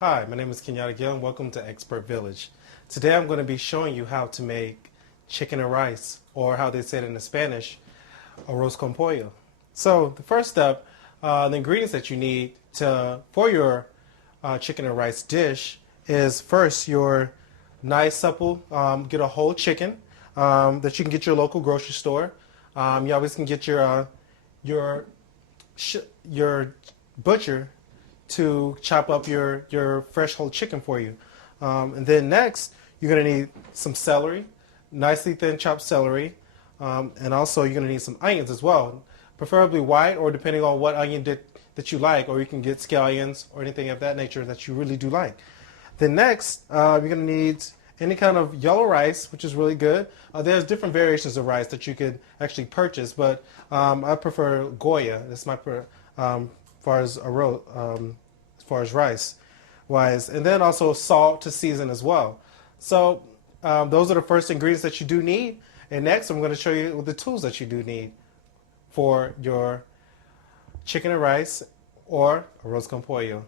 Hi, my name is Kenyatta Gill and welcome to Expert Village. Today I'm going to be showing you how to make chicken and rice, or how they say it in Spanish, arroz con pollo. So the first step, the ingredients that you need for your chicken and rice dish is first your nice supple, get a whole chicken that you can get your local grocery store. You always can get your your butcher to chop up your fresh whole chicken for you. And then next, you're going to need some celery, nicely thin chopped celery, and also you're going to need some onions as well, preferably white, or depending on what onion that you like, or you can get scallions or anything of that nature that you really do like. Then next, you're going to need any kind of yellow rice, which is really good. There's different variations of rice that you could actually purchase, but I prefer Goya. That's my as far as rice wise, and then also salt to season as well. So those are the first ingredients that you do need. And next, I'm going to show you the tools that you do need for your chicken and rice or arroz con pollo.